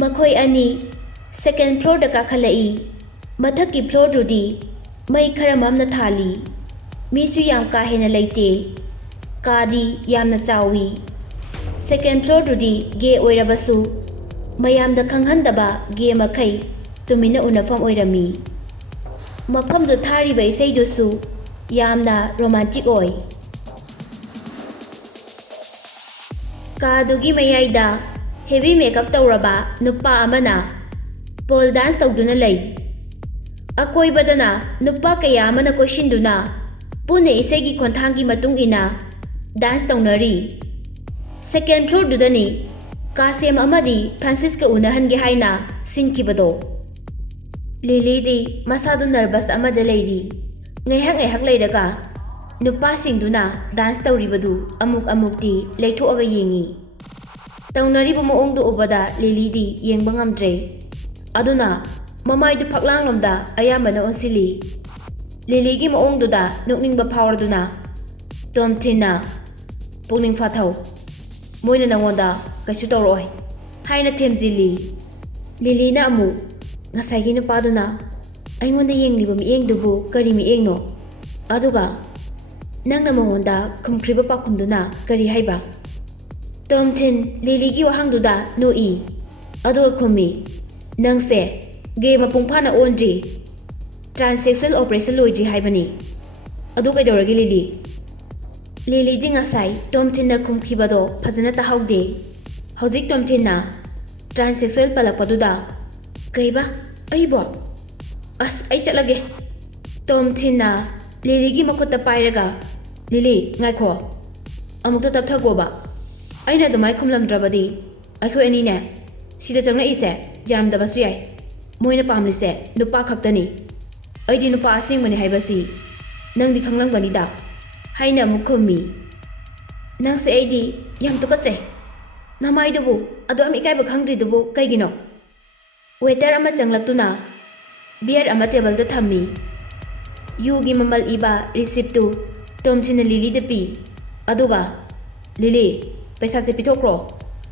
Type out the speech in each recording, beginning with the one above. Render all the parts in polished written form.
ꯃꯈꯣꯏ ꯑꯅꯤ ꯁꯦꯀꯦꯟ ꯐ꯭ꯂꯣꯔꯗ ꯀꯥꯈꯠꯂꯛꯏ꯫ ꯃꯊꯛꯀꯤ ꯐ꯭ꯂꯣꯔꯗꯨꯗꯤ ꯃꯩ ꯈꯔ ꯃꯝꯅ ꯊꯥꯜꯂꯤ꯫ ꯃꯤꯁꯨ ꯌꯥꯝ ꯀꯥ ꯍꯦꯟꯅ ꯂꯩꯇꯦ꯫ ꯀꯥꯗꯤ ꯌꯥꯝꯅ ꯆꯥꯎꯏ꯫ ꯁꯦꯀꯦꯟ ꯐ꯭ꯂꯣꯔꯗꯨꯗꯤ ꯒꯦ ꯑꯣꯏꯔꯕꯁꯨ ꯃꯌꯥꯝꯗ ꯈꯪꯍꯟꯗꯕ ꯒꯦ ꯃꯈꯩ ꯇꯨꯃꯤꯟꯅ ꯎꯅꯐꯝ ꯑꯣꯏꯔꯝꯃꯤ꯫ ꯃꯐꯝꯗꯨ ꯊꯥꯔꯤꯕ ꯏꯁꯩꯗꯨꯁꯨ ꯌꯥꯝꯅ ꯔꯣꯃꯥꯟꯇꯤꯛ ꯑꯣꯏ꯫ ꯀꯥꯗꯨꯒꯤ ꯃꯌꯥꯏꯗ ꯍꯦꯚꯤ ꯃꯦꯀꯞ ꯇꯧꯔꯕ ꯅꯨꯄꯥ ꯑꯃꯅ ꯄꯣꯜ ꯗꯥꯟꯁ ꯇꯧꯗꯨꯅ ꯂꯩ꯫ ꯑꯀꯣꯏꯕꯗꯅ ꯅꯨꯄꯥ ꯀꯌꯥ ꯑꯃꯅ ꯀꯣꯏꯁꯤꯟꯗꯨꯅ ꯄꯨꯟꯅ ꯏꯁꯩꯒꯤ ꯈꯣꯟꯊꯥꯡꯒꯤ ꯃꯇꯨꯡ ꯏꯟꯅ ꯗꯥꯟꯁ ꯇꯧꯅꯔꯤ꯫ ꯁꯦꯀꯦꯟ ꯐ꯭ꯂꯣꯔꯗꯨꯗꯅꯤ ꯀꯥꯁꯦꯝ ꯑꯃꯗꯤ ꯐ꯭ꯔꯥꯟꯁꯤꯁꯀ ꯎꯅꯍꯟꯒꯦ ꯍꯥꯏꯅ ꯁꯤꯟꯈꯤꯕꯗꯣ꯫ ꯂꯤꯂꯤꯗꯤ ꯃꯁꯥꯗꯨ ꯅꯔꯚꯁ ꯑꯃꯗ ꯂꯩꯔꯤ꯫ ꯉꯥꯏꯍꯥꯛ ꯂꯩꯔꯒ ꯅꯨꯄꯥꯁꯤꯡꯗꯨꯅ ꯗꯥꯟꯁ ꯇꯧꯔꯤꯕꯗꯨ ꯑꯃꯨꯛꯇꯤ ꯂꯩꯊꯣꯛꯑꯒ ꯌꯦꯡꯉꯤ꯫ ꯇꯧꯅꯔꯤꯕ ꯃꯑꯣꯡꯗꯨ ꯎꯕꯗ ꯂꯤꯂꯤꯗꯤ ꯌꯦꯡꯕ ꯉꯝꯗ꯭ꯔꯦ꯫ ꯑꯗꯨꯅ ꯃꯃꯥꯏꯗꯨ ꯐꯛꯂꯥꯡꯂꯣꯝꯗ ꯑꯌꯥꯝꯕꯅ ꯑꯣꯟꯁꯤꯜꯂꯤ꯫ ꯂꯤꯂꯤꯒꯤ ꯃꯑꯣꯡꯗꯨꯗ ꯅꯣꯛꯅꯤꯡꯕ ꯐꯥꯎꯔꯗꯨꯅ ꯇꯣꯝꯊꯤꯟꯅ "ꯄꯨꯛꯅꯤꯡ ꯐꯥꯊꯧ, ꯃꯣꯏꯅ ꯅꯉꯣꯟꯗ ꯀꯩꯁꯨ ꯇꯧꯔꯛꯑꯣꯏ" ꯍꯥꯏꯅ ꯊꯦꯝꯖꯤꯜꯂꯤ꯫ ꯂꯤꯂꯤꯅ ꯑꯃꯨꯛ "ꯉꯁꯥꯏꯒꯤ ꯅꯨꯄꯥꯗꯨꯅ ꯑꯩꯉꯣꯟꯗ ꯌꯦꯡꯂꯤꯕ ꯃꯤꯠꯌꯦꯡꯗꯨꯕꯨ ꯀꯔꯤ ꯃꯤꯠꯌꯦꯡꯅꯣ? ꯑꯗꯨꯒ ꯅꯪꯅ ꯃꯉꯣꯟꯗ ꯈꯨꯝꯈ꯭ꯔꯤꯕ ꯄꯥꯎꯈꯨꯝꯗꯨꯅ ꯀꯔꯤ ꯍꯥꯏꯕ?" ꯇꯣꯝꯊꯤꯟ ꯂꯤꯂꯤꯒꯤ ꯋꯥꯍꯪꯗꯨꯗ ꯅꯣꯛꯏ꯫ ꯑꯗꯨꯒ ꯈꯨꯝꯃꯤ, "ꯅꯪꯁꯦ ꯒꯦ ꯃꯄꯨꯡ ꯐꯥꯅ ꯑꯣꯟꯗ꯭ꯔꯤ, ꯇ꯭ꯔꯥꯟꯁꯦꯛꯁꯨꯑꯦꯜ ꯑꯣꯄꯔꯦꯁꯟ ꯂꯣꯏꯗ꯭ꯔꯤ ꯍꯥꯏꯕꯅꯤ꯫ ꯑꯗꯨ ꯀꯩꯗꯧꯔꯒꯦ ꯂꯤꯂꯤ?" ꯂꯤꯂꯤꯗꯤ ꯉꯁꯥꯏ ꯇꯣꯝꯊꯤꯟꯅ ꯈꯨꯝꯈꯤꯕꯗꯣ ꯐꯖꯅ ꯇꯥꯍꯧꯗꯦ꯫ ꯍꯧꯖꯤꯛ ꯇꯣꯝꯊꯤꯟꯅ ꯇ꯭ꯔꯥꯟꯁꯦꯛꯁꯨꯑꯦꯜ ꯄꯜꯂꯛꯄꯗꯨꯗ "ꯀꯩꯕ? ꯑꯩꯕꯣ? ꯑꯁ ꯑꯩ ꯆꯠꯂꯒꯦ." ꯇꯣꯝꯊꯤꯟꯅ ꯂꯤꯂꯤꯒꯤ ꯃꯈꯨꯠꯇ ꯄꯥꯏꯔꯒ "ꯂꯤꯂꯤ ꯉꯥꯏꯈꯣ, ꯑꯃꯨꯛꯇ ꯇꯞꯊꯒꯣꯕ. ꯑꯩꯅ ꯑꯗꯨꯃꯥꯏ ꯈꯨꯝꯂꯝꯗ꯭ꯔꯕꯗꯤ ꯑꯩꯈꯣꯏ ꯑꯅꯤꯅꯦ ꯁꯤꯗ ꯆꯪꯂꯛꯏꯁꯦ ꯌꯥꯔꯝꯗꯕꯁꯨ ꯌꯥꯏ꯫ ꯃꯣꯏꯅ ꯄꯥꯝꯂꯤꯁꯦ ꯅꯨꯄꯥ ꯈꯛꯇꯅꯤ. ꯑꯩꯗꯤ ꯅꯨꯄꯥ ꯑꯁꯦꯡꯕꯅꯤ ꯍꯥꯏꯕꯁꯤ ꯅꯪꯗꯤ ꯈꯪꯂꯝꯒꯅꯤꯗ" ꯍꯥꯏꯅ ꯑꯃꯨꯛ ꯈꯨꯝꯃꯤ꯫ "ꯅꯪꯁꯦ ꯑꯩꯗꯤ ꯌꯥꯝ ꯇꯨꯀꯠꯆꯩ. ꯅꯃꯥꯏꯗꯨꯕꯨ ꯑꯗꯨꯌꯥꯝ ꯏꯀꯥꯏꯕ ꯈꯪꯗ꯭ꯔꯤꯗꯨꯕꯨ ꯀꯩꯒꯤꯅꯣ?" ꯋꯦꯇꯔ ꯑꯃ ꯆꯪꯂꯛꯇꯨꯅ ꯕꯤꯌꯔ ꯑꯃ ꯇꯦꯕꯜꯗ ꯊꯝꯃꯤ꯫ ꯌꯨꯒꯤ ꯃꯃꯜ ꯏꯕ ꯔꯤꯁꯤꯞꯇꯨ ꯇꯣꯝꯊꯤꯟꯅ ꯂꯤꯂꯤꯗ ꯄꯤ꯫ ꯑꯗꯨꯒ "ꯂꯤꯂꯤ, ꯄꯩꯁꯥꯁꯦ ꯄꯤꯊꯣꯛꯈ꯭ꯔꯣ.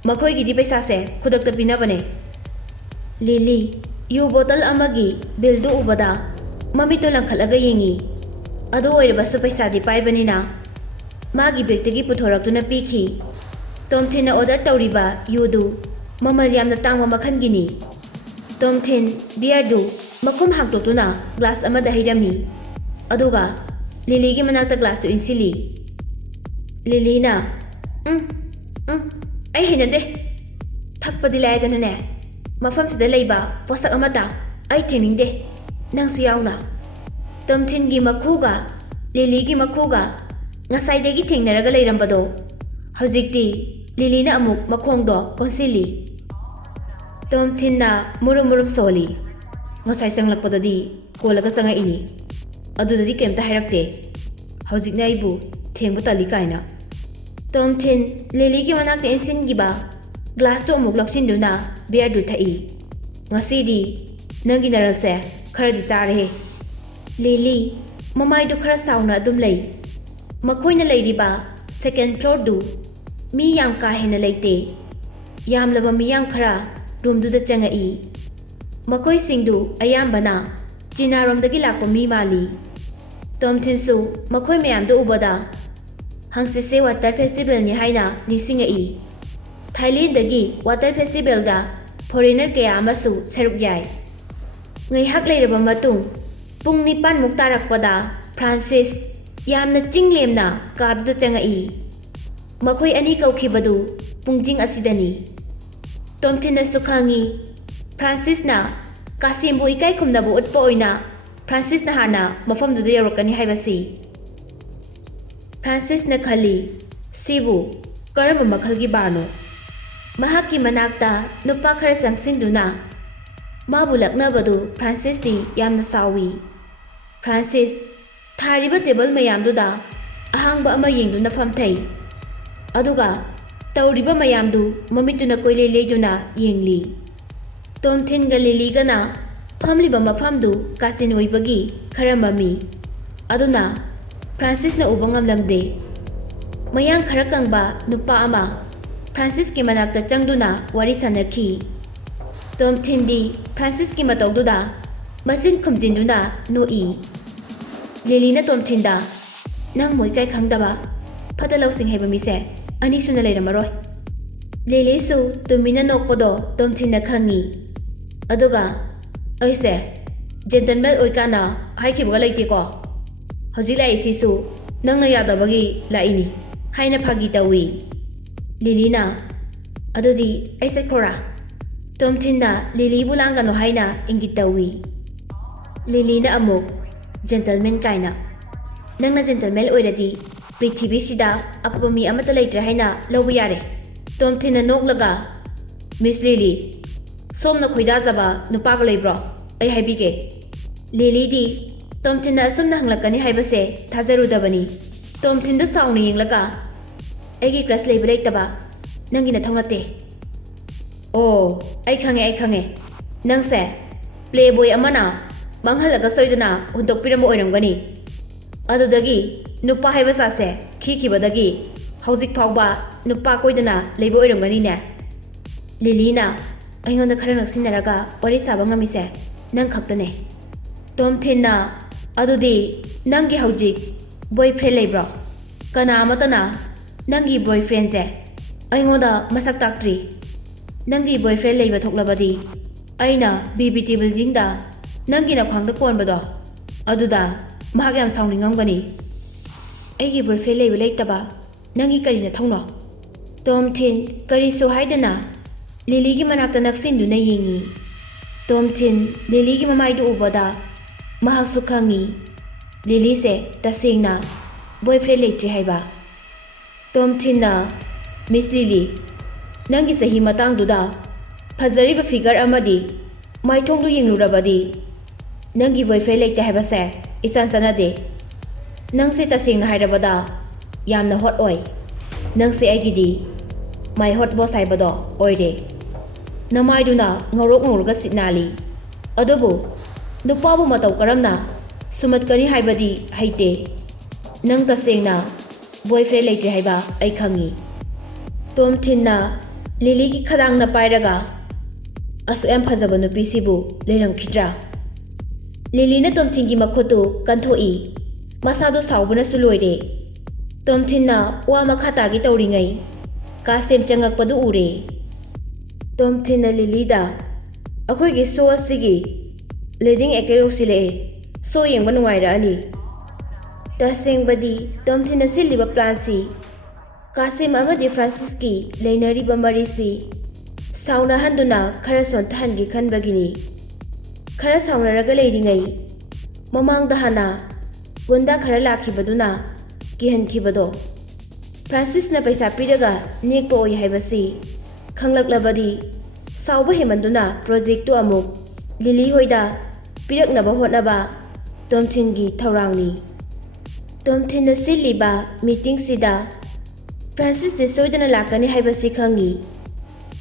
ꯃꯈꯣꯏꯒꯤꯗꯤ ꯄꯩꯁꯥꯁꯦ ꯈꯨꯗꯛꯇ ꯄꯤꯅꯕꯅꯦ." ꯂꯤꯂꯤ ꯌꯨ ꯕꯣꯇꯜ ꯑꯃꯒꯤ ꯕꯤꯜꯗꯨ ꯎꯕꯗ ꯃꯃꯤꯠꯇꯨ ꯂꯪꯈꯠꯂꯒ ꯌꯦꯡꯉꯤ꯫ ꯑꯗꯨ ꯑꯣꯏꯔꯕꯁꯨ ꯄꯩꯁꯥꯗꯤ ꯄꯥꯏꯕꯅꯤꯅ ꯃꯥꯒꯤ ꯕꯦꯒꯇꯒꯤ ꯄꯨꯊꯣꯔꯛꯇꯨꯅ ꯄꯤꯈꯤ꯫ ꯇꯣꯝꯊꯤꯟꯅ ꯑꯣꯔꯗꯔ ꯇꯧꯔꯤꯕ ꯌꯨꯗꯨ ꯃꯃꯜ ꯌꯥꯝꯅ ꯇꯥꯡꯕ ꯃꯈꯜꯒꯤꯅꯤ꯫ ꯇꯣꯝꯊꯤꯟ ꯕꯤꯌꯔꯗꯨ ꯃꯈꯨꯝ ꯍꯥꯡꯇꯣꯛꯇꯨꯅ ꯒ꯭ꯂꯥꯁ ꯑꯃꯗ ꯍꯩꯔꯝꯃꯤ꯫ ꯑꯗꯨꯒ ꯂꯤꯂꯤꯒꯤ ꯃꯅꯥꯛꯇ ꯒ꯭ꯂꯥꯁꯇꯨ ꯏꯟꯁꯤꯜꯂꯤ꯫ ꯂꯤꯂꯤꯅ "ꯑꯩ ꯍꯩꯅꯗꯦ. ꯊꯛꯄꯗꯤ ꯂꯥꯏꯗꯅꯅꯦ, ꯃꯐꯝꯁꯤꯗ ꯂꯩꯕ ꯄꯣꯠꯁꯛ ꯑꯃꯠꯇ ꯑꯩ ꯊꯦꯡꯅꯤꯡꯗꯦ, ꯅꯪꯁꯨ ꯌꯥꯎꯅ." ꯇꯣꯝꯊꯤꯟꯒꯤ ꯃꯈꯨꯒ ꯂꯤꯂꯤꯒꯤ ꯃꯈꯨꯒ ꯉꯁꯥꯏꯗꯒꯤ ꯊꯦꯡꯅꯔꯒ ꯂꯩꯔꯝꯕꯗꯣ ꯍꯧꯖꯤꯛꯇꯤ ꯂꯤꯂꯤꯅ ꯑꯃꯨꯛ ꯃꯈꯣꯡꯗꯣ ꯀꯣꯟꯁꯤꯜꯂꯤ꯫ ꯇꯣꯝꯊꯤꯟꯅ ꯃꯨꯔꯨꯝ ꯁꯣꯜꯂꯤ꯫ "ꯉꯁꯥꯏ ꯆꯪꯂꯛꯄꯗꯗꯤ ꯀꯣꯜꯂꯒ ꯆꯪꯉꯛꯏꯅꯤ. ꯑꯗꯨꯗꯗꯤ ꯀꯩꯝꯇ ꯍꯥꯏꯔꯛꯇꯦ. ꯍꯧꯖꯤꯛꯅ ꯑꯩꯕꯨ ꯊꯦꯡꯕ ꯇꯜꯂꯤ ꯀꯥꯏꯅ." ꯇꯣꯝꯊꯤꯟ ꯂꯤꯂꯤꯒꯤ ꯃꯅꯥꯛꯇ ꯏꯟꯁꯤꯟꯈꯤꯕ ꯒ꯭ꯂꯥꯁꯇꯨ ꯑꯃꯨꯛ ꯂꯧꯁꯤꯟꯗꯨꯅ ꯕꯤꯌꯔꯗꯨ ꯊꯛꯏ꯫ "ꯉꯁꯤꯗꯤ ꯅꯪꯒꯤ ꯅꯔꯜꯁꯦ ꯈꯔꯗꯤ ꯆꯥꯔꯦꯍꯦ." ꯂꯤꯂꯤ ꯃꯃꯥꯏꯗꯨ ꯈꯔ ꯁꯥꯎꯅ ꯑꯗꯨꯝ ꯂꯩ꯫ ꯃꯈꯣꯏꯅ ꯂꯩꯔꯤꯕ ꯁꯦꯀꯦꯟ ꯐ꯭ꯂꯣꯔꯗꯨ ꯃꯤ ꯌꯥꯝ ꯀꯥ ꯍꯦꯟꯅ ꯂꯩꯇꯦ꯫ ꯌꯥꯝꯂꯕ ꯃꯤꯌꯥꯝ ꯈꯔ ꯔꯨꯝꯗꯨꯗ ꯆꯪꯉꯛꯏ꯫ ꯃꯈꯣꯏꯁꯤꯡꯗꯨ ꯑꯌꯥꯝꯕꯅ ꯆꯤꯅꯥꯔꯣꯝꯗꯒꯤ ꯂꯥꯛꯄ ꯃꯤ ꯃꯥꯜꯂꯤ꯫ ꯇꯣꯝꯊꯤꯟꯁꯨ ꯃꯈꯣꯏ ꯃꯌꯥꯝꯗꯨ ꯎꯕꯗ ꯍꯪꯆꯤꯠꯁꯦ ꯋꯥꯇꯔ ꯐꯦꯁꯇꯤꯚꯦꯜꯅꯤ ꯍꯥꯏꯅ ꯅꯤꯡꯁꯤꯡꯉꯛꯏ꯫ ꯊꯥꯏꯂꯦꯟꯗꯒꯤ ꯋꯥꯇꯔ ꯐꯦꯁꯇꯤꯚꯦꯜꯗ ꯐꯣꯔꯦꯅꯔ ꯀꯌꯥ ꯑꯃꯁꯨ ꯁꯔꯨꯛ ꯌꯥꯏ꯫ ꯉꯥꯏꯍꯥꯛ ꯂꯩꯔꯕ ꯃꯇꯨꯡ ꯄꯨꯡ 9 ꯇꯥꯔꯛꯄꯗ ꯐ꯭ꯔꯥꯟꯁꯤꯁ ꯌꯥꯝꯅ ꯆꯤꯡꯂꯦꯝꯅ ꯀꯥꯗꯨꯗ ꯆꯪꯉꯛꯏ꯫ ꯃꯈꯣꯏ ꯑꯅꯤ ꯀꯧꯈꯤꯕꯗꯨ ꯄꯨꯡꯖꯤꯡ ꯑꯁꯤꯗꯅꯤ꯫ ꯇꯣꯝꯊꯤꯟꯅꯁꯨ ꯈꯪꯉꯤ ꯐ꯭ꯔꯥꯟꯁꯤꯁꯅ ꯀꯥꯁꯦꯝꯕꯨ ꯏꯀꯥꯏ ꯈꯨꯝꯅꯕ ꯎꯠꯄ ꯑꯣꯏꯅ ꯐ꯭ꯔꯥꯟꯁꯤꯁꯅ ꯍꯥꯟꯅ ꯃꯐꯝꯗꯨꯗ ꯌꯧꯔꯛꯀꯅꯤ ꯍꯥꯏꯕꯁꯤ꯫ ꯐ꯭ꯔꯥꯟꯁꯤꯁꯅ ꯈꯜꯂꯤ, ꯁꯤꯕꯨ ꯀꯔꯝꯕ ꯃꯈꯜꯒꯤ ꯕꯥꯔꯅꯣ? ꯃꯍꯥꯛꯀꯤ ꯃꯅꯥꯛꯇ ꯅꯨꯄꯥ ꯈꯔ ꯆꯪꯁꯤꯟꯗꯨꯅ ꯃꯥꯕꯨ ꯂꯛꯅꯕꯗꯨ ꯐ꯭ꯔꯥꯟꯁꯤꯁꯇꯤ ꯌꯥꯝꯅ ꯁꯥꯎꯏ꯫ ꯐ꯭ꯔꯥꯟꯁꯤꯁ ꯊꯥꯔꯤꯕ ꯇꯦꯕꯜ ꯃꯌꯥꯝꯗꯨꯗ ꯑꯍꯥꯡꯕ ꯑꯃ ꯌꯦꯡꯗꯨꯅ ꯐꯝꯊꯩ꯫ ꯑꯗꯨꯒ ꯇꯧꯔꯤꯕ ꯃꯌꯥꯝꯗꯨ ꯃꯃꯤꯠꯇꯨꯅ ꯀꯣꯏꯂꯩ ꯂꯩꯗꯨꯅ ꯌꯦꯡꯂꯤ꯫ ꯇꯣꯝꯊꯤꯟꯒ ꯂꯤꯂꯤꯒꯅ ꯐꯝꯂꯤꯕ ꯃꯐꯝꯗꯨ ꯀꯥꯆꯤꯟ ꯑꯣꯏꯕꯒꯤ ꯈꯔ ꯃꯝꯃꯤ꯫ ꯑꯗꯨꯅ ꯐ꯭ꯔꯥꯟꯁꯤꯁꯅ ꯎꯕ ꯉꯝꯂꯝꯗꯦ꯫ ꯃꯌꯥꯡ ꯈꯔ ꯀꯪꯕ ꯅꯨꯄꯥ ꯑꯃ ꯐ꯭ꯔꯥꯟꯁꯤꯁꯀꯤ ꯃꯅꯥꯛꯇ ꯆꯪꯗꯨꯅ ꯋꯥꯔꯤ ꯁꯥꯅꯈꯤ꯫ Tom Tindi, Francis ki mataududa, masin khumjinduna no I. Lily na Tom Tinda, nang moy kai khangdaba, patalaw sing heba mise, ani suna leiramaroy. Lily su tumina nokpodo Tom Tinda khangi. Aduga, oise, gentleman oikana, haikibuga laiti ko. Hojila isisu, nang na yadabagi laini, haina phagi tawi. Lily na, adudi aise kora. Tom Tinda Lily bulanga no haina ingit tawi. Lily na amuk, gentleman kaina. Nang na gentleman oiradi, Prithibi sida apami amata leitre haina lawbu yare. Tom Tinda noklaga, Miss Lily, som na khoida jaba nupaga leibro, ai haibige. Lily di, Tom Tinda asum na hanglakani haibase thajarudabani. Tom Tinda sauni yenglaga, aigi crush leiba leitaba, nangi na thongnate. Oh, ai khange. Nang se, playboy amana, manghalaga soidana hundok piramo oiramgani. Adudagi, nupa haiba sase, khikibadagi, haujik phawba nupa koidana leiba oiramgani ne. Lily na, aingonda khara naksinaraga wari saba ngamise, nang khaktane. Tom Tinda, adudi nangi haujik boyfriend leibro. Kana amatana, nangi boyfriend je, aingonda masak taktri. Nangi boyfriend leiba thoklabadi, aina BBT building da, nangi na khwangda konbado, aduda mahak yam sauningam aigi boyfriend leiba leitaba, nangi kari na thongno. Tom Tin kari so haidana, Lily ki manakta naksinduna yengi. Tom Tin Lily ki mamaidu ubada, mahak su khangi. Lily se tasengna boyfriend leitri haiba. Tom Tin na, Miss Lily, nangi sahi matang duda, phajariba figure amadi, mai thongdu yenglurabadi, nangi boyfriend leite haibase, isan sanade. Nang se tasengna hairabada, yamna hot oi. Nang se aigidi, my hot boss haibado, oire. Namaiduna ngorok ngorga sitnali. Adobu, nupabu matau karamna, sumatkani haibadi haite. Nang tasengna boyfriend leite haiba ai khangi. Tom Tinda Lily ki khadang na pairaga, asu em phajaba nupi sibu leiram khidra. Lily na Tom Tin ki makhotu kanthoi, masado saubuna suloire. Tom Tinda wa makhata gi tauringai, kasem changakpadu ure. Tom Tinda Lily da, akhoi gi so asigi leading actor osile, so yengba nungaira ani. Tasengbadi Tom Tinda siliba plan si, Kasim amadi Francis ki leinari bamarisi, sauna handuna khara sonthangi khanbagini. Khara sauna raga leiringai, mamang dahana, gunda khara lakhibaduna, kihankibado. Francis na paisa piraga nekpo oi haibasi, khanglaklabadi, sauba hemanduna project to amuk, Lily hoida, piraknaba hotnaba, Tom Tingi thaurangni. Tom Tinda siliba meeting sida, Francis de soidana lakani haibasi khangi.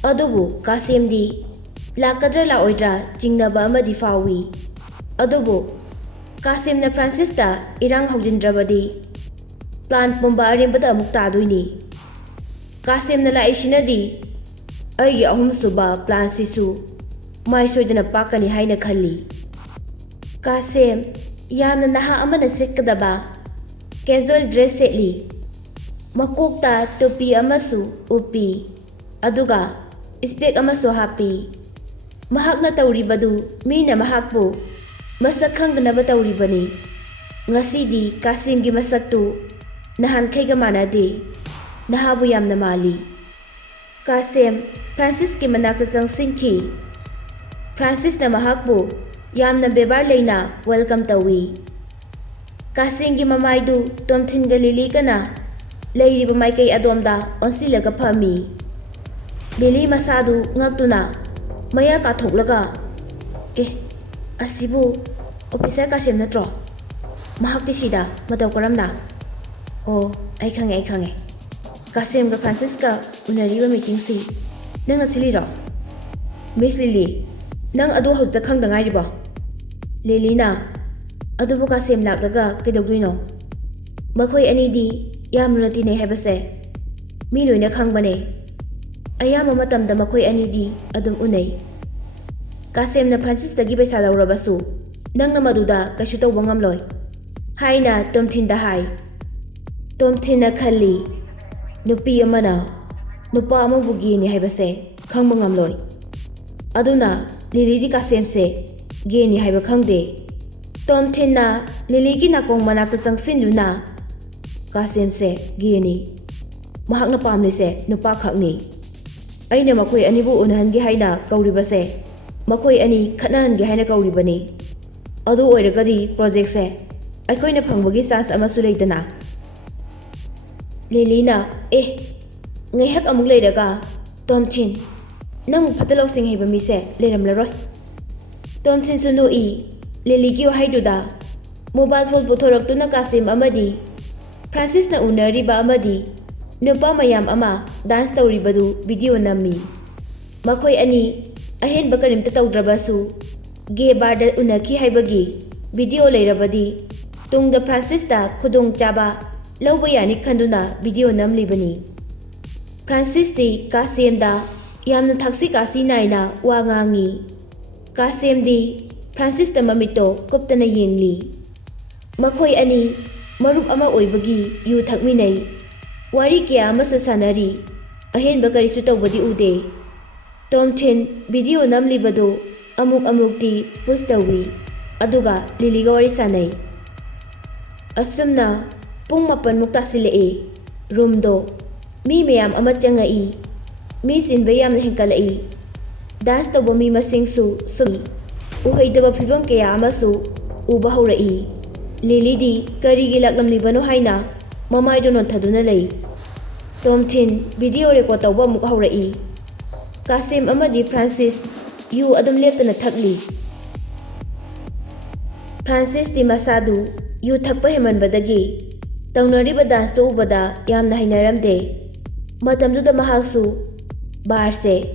Adubu Kasim di lakadra la oidra jingnaba amadi fawi. Adubu Kasim na Francis da irang haujindrabadi, plan pumba arembada amuk taduini. Kasim na la ishinadi, aigi ahum suba plan sisu, mai soidana pakani haina khalli. Kasim yamna naha amana setkadaba, casual dress setli. Makokta topi amasu upi, aduga spec amasu happy. Mahak na tauribadu mina mahakbu, masak khangdanaba tauribani. Ngasidi Kasim gi masaktu nahan khayga manade, nahabu yamna mali. Kasim Francis ki manakta changsingki. Francis na mahakbu yamna bebar leina welcome tawi. Kasim gi mamaidu Tom Tinga Lily kana, leiriba maikai adomda onsilaga phami. Lily masadu ngakduna maya kathoklaga, asibu officer Kasim natro, mahakti sida matau karamna. Oh, ai khange. Kasim ga Francis ka unariba meeting si, nang nasiliro. Miss Lily, nang adu house da khangda ngairiba. Lily na, adubu Kasim laklaga kidogduino. Makhoi anidi yamna tinai haibase, mi loina khangbane. Ayama matamda makhoi anidi adum unai. Kasemna Francis-dagi paisa laurabasu nangna maduda kaisu tauba ngamloi haina Tomthinda hai. Tomthinna khalli nupi amana nupa amabu geni haibase khangba ngamloi aduna Lily di Kasemse geni haiba khangde. Tomthinna Lily gi nakong manakta changsinduna Kasemse geni mahakna pamlise nupa khakni aina makhoi anibu unhangi haina kauribase makhoi ani khatnahangi haina kauribani adu oiragadi project se aikoina phangbagi chance amasu leitana. Lilina ngaihak amuk leiraga Tomthin nang phatalo sing heba mise leramlaroi. Tomthin sunu Lily gi haiduda mobile phone puthoraktuna Kasem amadi Francis na unariba amadi nupa mayam ama dance tauribadu video nammi makhoi ani ahenba karimta tawdrabasu ge barda unaki haibagi video leirabadi tungda Francis da khudong chaba lawba yani khanduna video namlibani. Francis di Kasem da yamna thaksi kasi naina wa ngangi. Kasem di Francis da mamito koptana yengli makhoi ani marup ama oibagi yu thakminai wari kya amasu sanari ahenba karisu tawbadi ude. Tomthin video namlibado amuk-amukti push tawi aduga Lily ga wari sanai. Asumna pung 8 muk tasilai room do mi mayam ama changai mi sinba yamna hengkalai dance tawba mi masingsu sumi uhaidaba phibam kaya amasu uba haurai. Lily di karigi laklamlibano haina mamai do non thaduna lei. Tomthin video record tawba muk haurai. Kasem amadi Francis yu adam leptana thakli. Francis di masadu yu thakpa hemanbadagi taunariba dance to ubada yamna hainaramde matamduda mahaksu bar se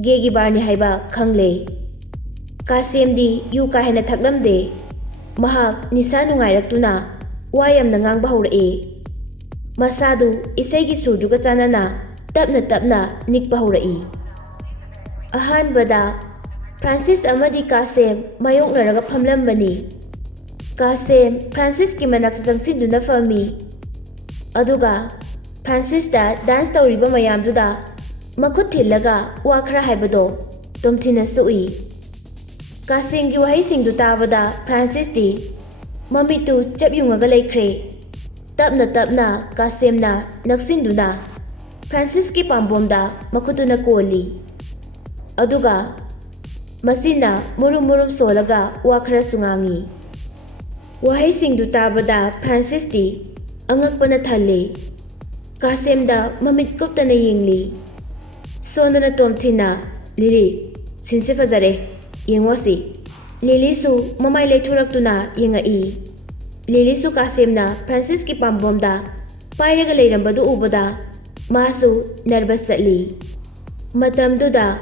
gegi barni haiba khangle. Kasem di yu ka hena thaklamde mahak nisa nungairatuna wa yamna ngangba haurai. Masadu isaigi surduga chanana tapna nikpa haurai. Ahanbada Francis amadi Kasem mayoknaraga phamlambani. Kasem Francis ki manakta changsinduna fami aduga Francis da dance tawriba mayamduda makhut thillaga wa khara haibado Tomthinna sui. Kasem gi wahai singdu tabada Francis di mamitu chapyungaga laikhre tapna Kasemna naksinduna Francis ki pambomda makhutuna koli aduga masina murum solaga wa khara sungangi. Wahai singdu tabada Francis di angakpana thalle. Kasem da mamit koptana yengli sonana Tomthinna Lily sinse fazare yengwasi. Lily su mamai leithuraktuna yengai. Lily su Kasemna Francis ki pambomda pairaga leirambadu ubada masu nervous chatli. Matamduda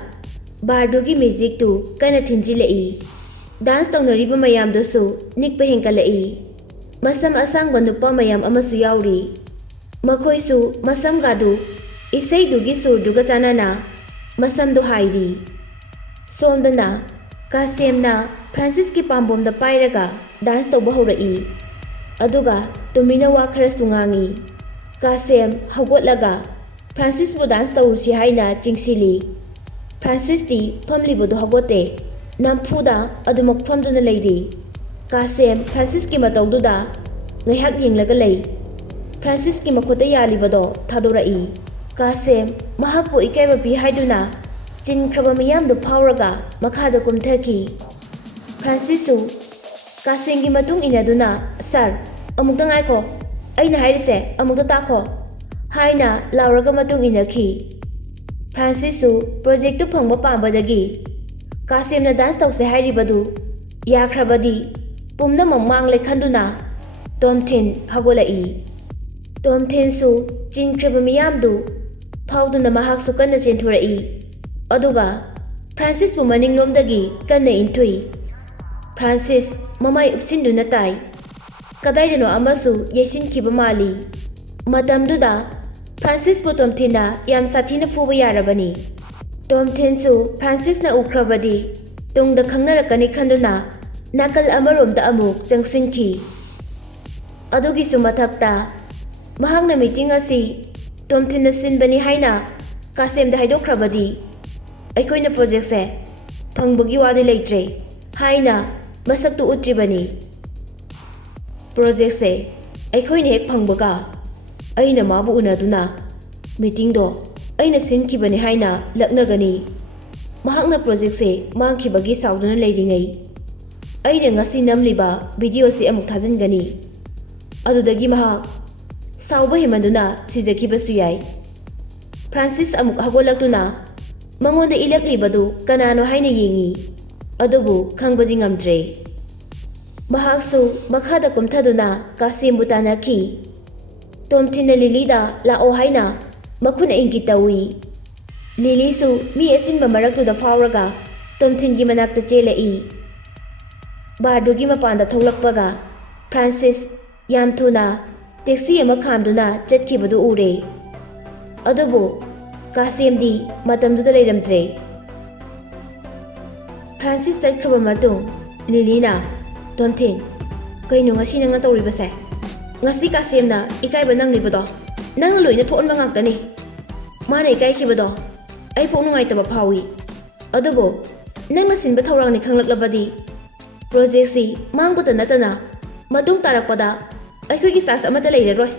bardugi music tu kana thinjilai. Dance taunariba mayamdosu nikpa hengkalai. Masam asangba nupa mayam amasu yauri. Makhoisu masam gadu isai dugi surduga chanana masam do hairi. Somdana Kasemna Francis ki pambomda pairaga dance tawba haurai. Aduga tumina wa khara sungangi. Kasem hagotlaga Francis bu dance tawrusi haina chingsili. Francis di famlibodu hagote namfuda adumak famduna leiri. Kasem Francis ki matawduda ngaihak yenglaga lei. Francis ki makhota yalibado thadorai. Kasem mahakpu ikaiba pi haiduna chinkraba miyamdu phawraga makhada kumthaki. Francis su Kasem gi matung inaduna sir amukta ngaiko aina hairise amukta takho haina lauraga matung inaki. Francis su project tu phangba pambadagi Kasemna dance tawse hairibadu yakhrabadi pumna mamang lekhanduna Tomthin hagolai. Tomthin su chinkraba miyamdu phawduna mahak su kanna chenthurai. Aduga Francis bu maning lomdagi kanna inthui. Francis mamai upsinduna tai kadaidano amasu yaisinkiba mali. Matamduda Francis bu Tomthinna yam sathina fuba yarabani. Tomthin su Francis na ukrabadi ꯇꯨꯡꯗ ꯈꯪꯅꯔꯛꯀꯅꯤ ꯈꯟꯗꯨꯅ ꯅꯥꯀꯜ ꯑꯃꯔꯣꯝꯗ ꯑꯃꯨꯛ ꯆꯪꯁꯤꯟꯈꯤ꯫ ꯑꯗꯨꯒꯤꯁꯨ ꯃꯊꯛꯇ ꯃꯍꯥꯛꯅ meeting ꯑꯁꯤ ꯇꯣꯝꯊꯤꯟꯅ ꯁꯤꯟꯕꯅꯤ ꯍꯥꯏꯅ ꯀꯥꯁꯦꯝꯗ ꯍꯥꯏꯗꯣꯛꯈ꯭ꯔꯕꯗꯤ ꯑꯩꯈꯣꯏꯅ ꯄ꯭ꯔꯣꯖꯦꯛꯁꯦ ꯐꯪꯕꯒꯤ ꯋꯥꯗꯤ ꯂꯩꯇ꯭ꯔꯦ ꯍꯥꯏꯅ ꯃꯁꯛꯇꯨ ꯎꯠꯇ꯭ꯔꯤꯕꯅꯤ꯫ ꯄ꯭ꯔꯣꯖꯦꯛꯁꯦ ꯑꯩꯈꯣꯏꯅ ꯍꯦꯛ ꯐꯪꯕꯒ ꯑꯩꯅ ꯃꯥꯕꯨ ꯎꯅꯗꯨꯅ ꯃꯤꯇꯤꯡꯗꯣ ꯑꯩꯅ ꯁꯤꯟꯈꯤꯕꯅꯤ ꯍꯥꯏꯅ ꯂꯛꯅꯒꯅꯤ꯫ ꯃꯍꯥꯛꯅ ꯄ꯭ꯔꯣꯖꯦꯛꯁꯦ ꯃꯥꯡꯈꯤꯕꯒꯤ ꯁꯥꯎꯗꯨꯅ ꯂꯩꯔꯤꯉꯩ ꯑꯩꯅ ꯉꯁꯤ ꯅꯝꯂꯤꯕ ꯚꯤꯗꯤꯑꯣꯁꯤ ꯑꯃꯨꯛ ꯊꯥꯖꯤꯟꯒꯅꯤ꯫ ꯑꯗꯨꯗꯒꯤ ꯃꯍꯥꯛ ꯁꯥꯎꯕ ꯍꯦꯃꯟꯗꯨꯅ ꯁꯤꯖꯈꯤꯕꯁꯨ ꯌꯥꯏ꯫ ꯐ꯭ꯔꯥꯟꯁꯤꯁ ꯑꯃꯨꯛ ꯍꯧꯒꯠꯂꯛꯇꯨꯅ ꯃꯉꯣꯟꯗ ꯏꯜꯂꯛꯂꯤꯕꯗꯨ ꯀꯅꯥꯅꯣ ꯍꯥꯏꯅ ꯌꯦꯡꯉꯤ, ꯑꯗꯨꯕꯨ ꯈꯪꯕꯗꯤ ꯉꯝꯗ꯭ꯔꯦ꯫ ꯃꯍꯥꯛꯁꯨ ꯃꯈꯥꯗ ꯀꯨꯝꯊꯗꯨꯅ ꯀꯥꯁꯦꯝꯕꯨ ꯇꯥꯟꯅꯈꯤ꯫ ꯇꯣꯝꯊꯤꯟꯅ ꯂꯤꯂꯤꯗ ꯂꯥꯛꯑꯣ ꯍꯥꯏꯅ ꯃꯈꯨꯠꯅ ꯏꯪꯒꯤꯠ ꯇꯧꯏ꯫ ꯂꯤꯂꯤꯁꯨ ꯃꯤ ꯑꯆꯤꯟꯕ ꯃꯔꯛꯇꯨꯗ ꯐꯥꯎꯔꯒ ꯇꯣꯝꯊꯤꯟꯒꯤ ꯃꯅꯥꯛꯇ ꯆꯦꯜꯂꯛꯏ꯫ ꯕꯥꯔꯗꯨꯒꯤ ꯃꯄꯥꯟꯗ ꯊꯣꯛꯂꯛꯄꯒ ꯐ꯭ꯔꯥꯟꯁꯤꯁ ꯌꯥꯝ ꯊꯨꯅ ꯇꯦꯛꯁꯤ ꯑꯃ ꯈꯥꯝꯗꯨꯅ ꯆꯠꯈꯤꯕꯗꯨ ꯎꯔꯦ꯫ ꯑꯗꯨꯕꯨ ꯀꯥꯁꯦꯝꯗꯤ ꯃꯇꯝꯗꯨꯗ ꯂꯩꯔꯝꯗ꯭ꯔꯦ꯫ ꯐ꯭ꯔꯥꯟꯁꯤꯁ ꯆꯠꯈ꯭ꯔꯕ ꯃꯇꯨꯡ ꯂꯤꯂꯤꯅ ꯇꯣꯝꯊꯤꯟ, ꯀꯩꯅꯣ ꯉꯁꯤ ꯅꯪꯅ ꯇꯧꯔꯤꯕꯁꯦ? ꯉꯁꯤ ꯀꯥꯁꯦꯝꯅ ꯏꯀꯥꯏꯕ ꯅꯪꯂꯤꯕꯗꯣ ꯅꯪꯅ ꯂꯣꯏꯅ ꯊꯣꯛꯍꯟꯕ ꯉꯥꯛꯇꯅꯤ꯫ ꯃꯥꯅ ꯏꯀꯥꯏꯈꯤꯕꯗꯣ ꯑꯩ ꯄꯨꯛ ꯅꯨꯡꯉꯥꯏꯇꯕ ꯐꯥꯎꯏ꯫ ꯑꯗꯨꯕꯨ ꯅꯪꯅ ꯁꯤꯟꯕ ꯊꯧꯔꯥꯡꯅꯤ ꯈꯪꯂꯛꯂꯕꯗꯤ ꯄ꯭ꯔꯣꯖꯦꯛꯁꯤ ꯃꯥꯡꯕꯇ ꯅꯠꯇꯅ ꯃꯇꯨꯡ ꯇꯥꯔꯛꯄꯗ ꯑꯩꯈꯣꯏꯒꯤ ꯆꯥꯟꯁ ꯑꯃꯠꯇ ꯂꯩꯔꯔꯣꯏ꯫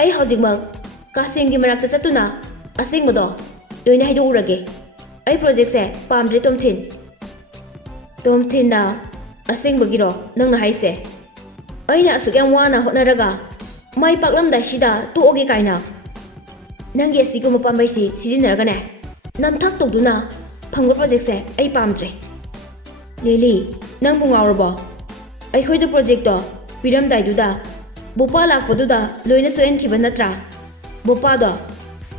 ꯑꯩ ꯍꯧꯖꯤꯛꯃꯛ ꯀꯥꯁꯦꯝꯒꯤ ꯃꯅꯥꯛꯇ ꯆꯠꯇꯨꯅ ꯑꯁꯦꯡꯕꯗꯣ ꯂꯣꯏꯅ ꯍꯥꯏꯗꯣꯛꯎꯔꯒꯦ꯫ ꯑꯩ ꯄ꯭ꯔꯣꯖꯦꯛꯁꯦ ꯄꯥꯝꯗ꯭ꯔꯦ ꯇꯣꯝꯊꯤꯟ꯫ ꯇꯣꯝꯊꯤꯟꯅ ꯑꯁꯦꯡꯕꯒꯤꯔꯣ ꯅꯪꯅ ꯍꯥꯏꯁꯦ? ꯑꯩꯅ ꯑꯁꯨꯛ ꯌꯥꯝ ꯋꯥꯅ ꯍꯣꯠꯅꯔꯒ ꯃꯥꯏ ꯄꯥꯛꯂꯝꯗꯥꯏꯁꯤꯗ ꯇꯣꯛꯑꯒꯦ ꯀꯥꯏꯅ ꯅꯪꯒꯤ ꯑꯁꯤꯒꯨꯝꯕ ꯄꯥꯝꯕꯩꯁꯤ ꯁꯤꯖꯤꯟꯅꯔꯒꯅꯦ ꯅꯝꯊꯥꯛ ꯇꯧꯗꯨꯅ ꯐꯪꯕ ꯄ꯭ꯔꯣꯖꯦꯛꯁꯦ ꯑꯩ ꯄꯥꯝꯗ꯭ꯔꯦ꯫ ꯂꯤꯂꯤ, ꯅꯪꯕꯨ ꯉꯥꯎꯔꯕꯣ? ꯑꯩꯈꯣꯏꯗ ꯄ꯭ꯔꯣꯖꯦꯛꯇꯣ ꯄꯤꯔꯝꯗꯥꯏꯗꯨꯗ ꯕꯣꯄꯥ ꯂꯥꯛꯄꯗꯨꯗ ꯂꯣꯏꯅ ꯁꯣꯏꯍꯟꯈꯤꯕ ꯅꯠꯇ꯭ꯔꯥ? ꯕꯣꯄꯥꯗꯣ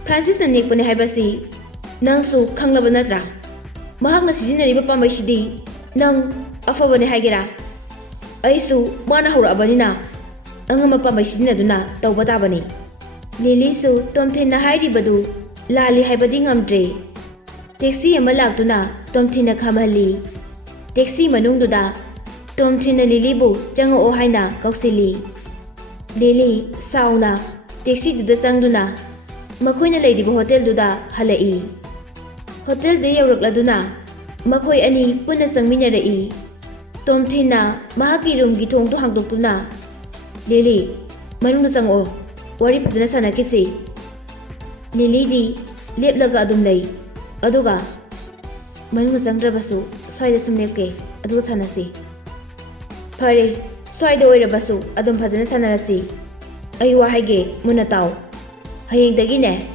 ꯐ꯭ꯔꯥꯟꯁꯤꯁꯅ ꯅꯦꯛꯄꯅꯦ ꯍꯥꯏꯕꯁꯤ ꯅꯪꯁꯨ ꯈꯪꯂꯕ ꯅꯠꯇ꯭ꯔꯥ? ꯃꯍꯥꯛꯅ ꯁꯤꯖꯤꯟꯅꯔꯤꯕ ꯄꯥꯝꯕꯩꯁꯤꯗꯤ ꯅꯪ ꯑꯐꯕꯅꯦ ꯍꯥꯏꯒꯦꯔꯥ? ꯑꯩꯁꯨ ꯃꯥꯅ ꯍꯧꯔꯛꯑꯕꯅꯤꯅ ꯑꯉꯝꯕ ꯄꯥꯝꯕꯩ ꯁꯤꯖꯤꯟꯅꯗꯨꯅ ꯇꯧꯕ ꯇꯥꯕꯅꯤ꯫ ꯂꯤꯂꯤꯁꯨ ꯇꯣꯝꯊꯤꯟꯅ ꯍꯥꯏꯔꯤꯕꯗꯨ ꯂꯥꯜꯂꯤ ꯍꯥꯏꯕꯗꯤ ꯉꯝꯗ꯭ꯔꯦ꯫ ꯇꯦꯛꯁꯤ ꯑꯃ ꯂꯥꯛꯇꯨꯅ ꯇꯣꯝꯊꯤꯟꯅ ꯈꯥꯝꯍꯜꯂꯤ꯫ ꯇꯦꯛꯁꯤ ꯃꯅꯨꯡꯗꯨꯗ ꯇꯣꯝꯊꯤꯟꯅ ꯂꯤꯂꯤꯕꯨ ꯆꯪꯉꯛꯑꯣ ꯍꯥꯏꯅ ꯀꯧꯁꯤꯜꯂꯤ꯫ ꯂꯤꯂꯤ ꯁꯥꯎꯅ ꯇꯦꯛꯁꯤꯗꯨꯗ ꯆꯪꯗꯨꯅ ꯃꯈꯣꯏꯅ ꯂꯩꯔꯤꯕ ꯍꯣꯇꯦꯜꯗꯨꯗ ꯍꯜꯂꯛꯏ꯫ ꯍꯣꯇꯦꯜꯗ ꯌꯧꯔꯛꯂꯗꯨꯅ ꯃꯈꯣꯏ ꯑꯅꯤ ꯄꯨꯟꯅ ꯆꯪꯃꯤꯟꯅꯔꯛꯏ꯫ ꯇꯣꯝꯊꯤꯟꯅ ꯃꯍꯥꯛꯀꯤ ꯔꯨꯝꯒꯤ ꯊꯣꯡꯗꯨ ꯍꯥꯡꯗꯣꯛꯇꯨꯅ ꯂꯤꯂꯤ, ꯃꯅꯨꯡꯗ ꯆꯪꯉꯛꯑꯣ, ꯋꯥꯔꯤ ꯐꯖꯅ ꯁꯥꯟꯅꯈꯤꯁꯤ꯫ ꯂꯤꯂꯤꯗꯤ ꯂꯦꯞꯂꯒ ꯑꯗꯨꯝ ꯂꯩ, ꯑꯗꯨꯒ ꯃꯅꯨꯡꯗ ꯆꯪꯗ꯭ꯔꯕꯁꯨ ꯁ꯭ꯋꯥꯏꯗ ꯁꯨꯝ ꯂꯦꯞꯀꯦ, ꯑꯗꯨꯒ ꯁꯥꯟꯅꯁꯤ꯫ ꯐꯔꯦ, ꯁ꯭ꯋꯥꯏꯗ ꯑꯣꯏꯔꯕꯁꯨ ꯑꯗꯨꯝ ꯐꯖꯅ ꯁꯥꯟꯅꯔꯁꯤ꯫ ꯑꯩ ꯋꯥ ꯍꯥꯏꯒꯦ, ꯃꯨꯟꯅ ꯇꯥꯎ꯫ ꯍꯌꯦꯡꯗꯒꯤꯅꯦ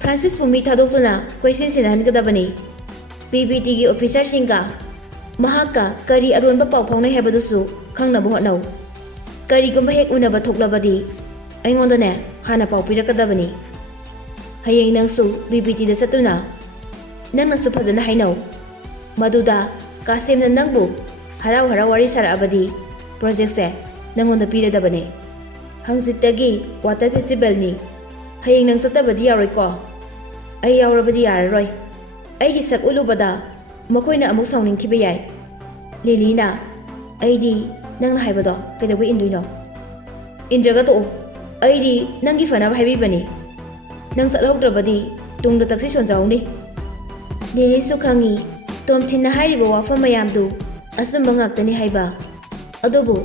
ꯐ꯭ꯔꯥꯟꯁꯤꯁꯄꯨ ꯃꯤ ꯊꯥꯗꯣꯛꯇꯨꯅ ꯀꯣꯏꯁꯦꯟ ꯁꯦꯟꯅꯍꯟꯒꯗꯕꯅꯤ꯫ PBTꯒꯤ ꯑꯣꯐꯤꯁꯥꯔꯁꯤꯡꯒ ꯃꯍꯥꯛꯀ ꯀꯔꯤ ꯑꯔꯣꯟꯕ ꯄꯥꯎ ꯐꯥꯎꯅꯩ ꯍꯥꯏꯕꯗꯨꯁꯨ ꯈꯪꯅꯕ ꯍꯣꯠꯅꯧ꯫ ꯀꯔꯤꯒꯨꯝꯕ ꯍꯦꯛ ꯎꯅꯕ ꯊꯣꯛꯂꯕꯗꯤ ꯑꯩꯉꯣꯟꯗꯅꯦ ꯍꯥꯟꯅ ꯄꯥꯎ ꯄꯤꯔꯛꯀꯗꯕꯅꯤ꯫ ꯍꯌꯦꯡ ꯅꯪꯁꯨ PBTꯗ ꯆꯠꯇꯨꯅ ꯅꯪꯅꯁꯨ ꯐꯖꯅ ꯍꯥꯏꯅꯧ꯫ ꯃꯗꯨꯗ ꯀꯥꯁꯦꯝꯅ ꯅꯪꯕꯨ ꯍꯔꯥꯎ ꯍꯔꯥꯎ ꯋꯥꯔꯤ ꯁꯥꯔꯛꯑꯕꯗꯤ ꯄ꯭ꯔꯣꯖꯦꯛꯁꯦ ꯅꯪꯉꯣꯟꯗ ꯄꯤꯔꯗꯕꯅꯦ꯫ ꯍꯪꯆꯤꯠꯇꯒꯤ ꯋꯥꯇꯔ ꯐꯦꯁꯇꯤꯚꯦꯜꯅꯤ꯫ ꯍꯌꯦꯡ ꯅꯪ ꯆꯠꯇꯕꯗꯤ ꯌꯥꯔꯣꯏꯀꯣ? ꯑꯩ ꯌꯥꯎꯔꯕꯗꯤ ꯌꯥꯔꯔꯣꯏ꯫ ꯑꯩꯒꯤ ꯁꯛ ꯎꯠꯂꯨꯕꯗ ꯃꯈꯣꯏꯅ ꯑꯃꯨꯛ ꯁꯥꯎꯅꯤꯡꯈꯤꯕ ꯌꯥꯏ꯫ ꯂꯤꯂꯤꯅ ꯑꯩꯗꯤ ꯅꯪꯅ ꯍꯥꯏꯕꯗꯣ ꯀꯩꯗꯧꯕꯩ ꯏꯟꯗꯣꯏꯅꯣ? ꯏꯟꯗ꯭ꯔꯒ ꯇꯣꯛꯎ, ꯑꯩꯗꯤ ꯅꯪꯒꯤ ꯐꯅꯕ ꯍꯥꯏꯕꯤꯕꯅꯤ꯫ ꯅꯪ ꯆꯠꯍꯧꯗ꯭ꯔꯕꯗꯤ ꯇꯨꯡꯗ ꯇꯛꯁꯤ ꯁꯣꯟꯖꯍꯧꯅꯤ꯫ ꯂꯤꯂꯤꯁꯨ ꯈꯪꯉꯤ ꯇꯣꯝꯊꯤꯟꯅ ꯍꯥꯏꯔꯤꯕ ꯋꯥꯐꯝ ꯃꯌꯥꯝꯗꯨ ꯑꯆꯨꯝꯕ ꯉꯥꯛꯇꯅꯤ ꯍꯥꯏꯕ꯫ ꯑꯗꯨꯕꯨ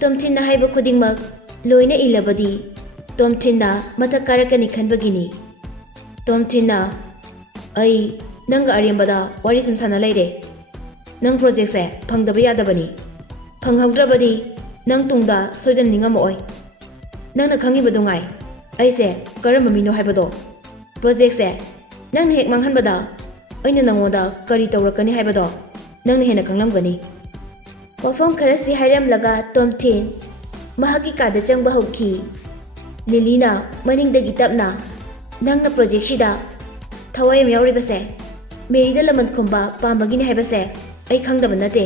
ꯇꯣꯝꯊꯤꯟꯅ ꯍꯥꯏꯕ ꯈꯨꯗꯤꯡꯃꯛ ꯂꯣꯏꯅ ꯏꯜꯂꯕꯗꯤ ꯇꯣꯝꯊꯤꯟꯅ ꯃꯊꯛ ꯀꯥꯔꯛꯀꯅꯤ ꯈꯟꯕꯒꯤꯅꯤ꯫ ꯇꯣꯝꯊꯤꯟꯅ ꯑꯩ ꯅꯪꯒ ꯑꯔꯦꯝꯕꯗ ꯋꯥꯔꯤ ꯁꯨꯝ ꯁꯥꯟꯅ ꯂꯩꯔꯦ꯫ ꯅꯪ ꯄ꯭ꯔꯣꯖꯦꯛꯁꯦ ꯐꯪꯗꯕ ꯌꯥꯗꯕꯅꯤ꯫ ꯐꯪꯍꯧꯗ꯭ꯔꯕꯗꯤ ꯅꯪ ꯇꯨꯡꯗ ꯁꯣꯏꯗꯅ ꯅꯤꯡꯉꯝꯃꯛꯑꯣꯏ꯫ ꯅꯪꯅ ꯈꯪꯉꯤꯕꯗꯨ ꯉꯥꯏ ꯑꯩꯁꯦ ꯀꯔꯝꯕ ꯃꯤꯅꯣ ꯍꯥꯏꯕꯗꯣ꯫ ꯄ꯭ꯔꯣꯖꯦꯛꯁꯦ ꯅꯪꯅ ꯍꯦꯛ ꯃꯥꯡꯍꯟꯕꯗ ꯑꯩꯅ ꯅꯪꯉꯣꯟꯗ ꯀꯔꯤ ꯇꯧꯔꯛꯀꯅꯤ ꯍꯥꯏꯕꯗꯣ ꯅꯪꯅ ꯍꯦꯟꯅ ꯈꯪꯂꯝꯒꯅꯤ꯫ ꯋꯥꯐꯝ ꯈꯔꯁꯤ ꯍꯥꯏꯔꯝꯂꯒ ꯇꯣꯝꯊꯤꯟ ꯃꯍꯥꯛꯀꯤ ꯀꯥꯗ ꯆꯪꯕ ꯍꯧꯈꯤ꯫ ꯂꯤꯂꯤꯅ ꯃꯅꯤꯡꯗꯒꯤ ꯇꯞꯅ ꯅꯪꯅ ꯄ꯭ꯔꯣꯖꯦꯛꯁꯤꯗ ꯊꯋꯥꯏ ꯑꯃ ꯌꯥꯎꯔꯤꯕꯁꯦ ꯃꯦꯔꯤꯗ ꯂꯃꯟ ꯈꯨꯝꯕ ꯄꯥꯝꯕꯒꯤꯅꯤ ꯍꯥꯏꯕꯁꯦ ꯑꯩ ꯈꯪꯗꯕ ꯅꯠꯇꯦ꯫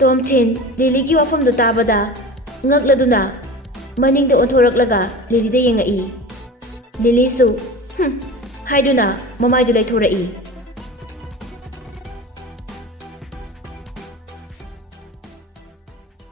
ꯇꯣꯝꯊꯤꯟ ꯂꯤꯂꯤꯒꯤ ꯋꯥꯐꯝꯗꯨ ꯇꯥꯕꯗ ꯉꯛꯂꯗꯨꯅ ꯃꯅꯤꯡꯗ ꯑꯣꯟꯊꯣꯔꯛꯂꯒ ꯂꯤꯂꯤꯗ ꯌꯦꯡꯉꯛꯏ꯫ ꯂꯤꯂꯤꯁꯨ ꯍꯥꯏꯗꯨꯅ ꯃꯃꯥꯏꯗꯨ ꯂꯩꯊꯣꯔꯛꯏ꯫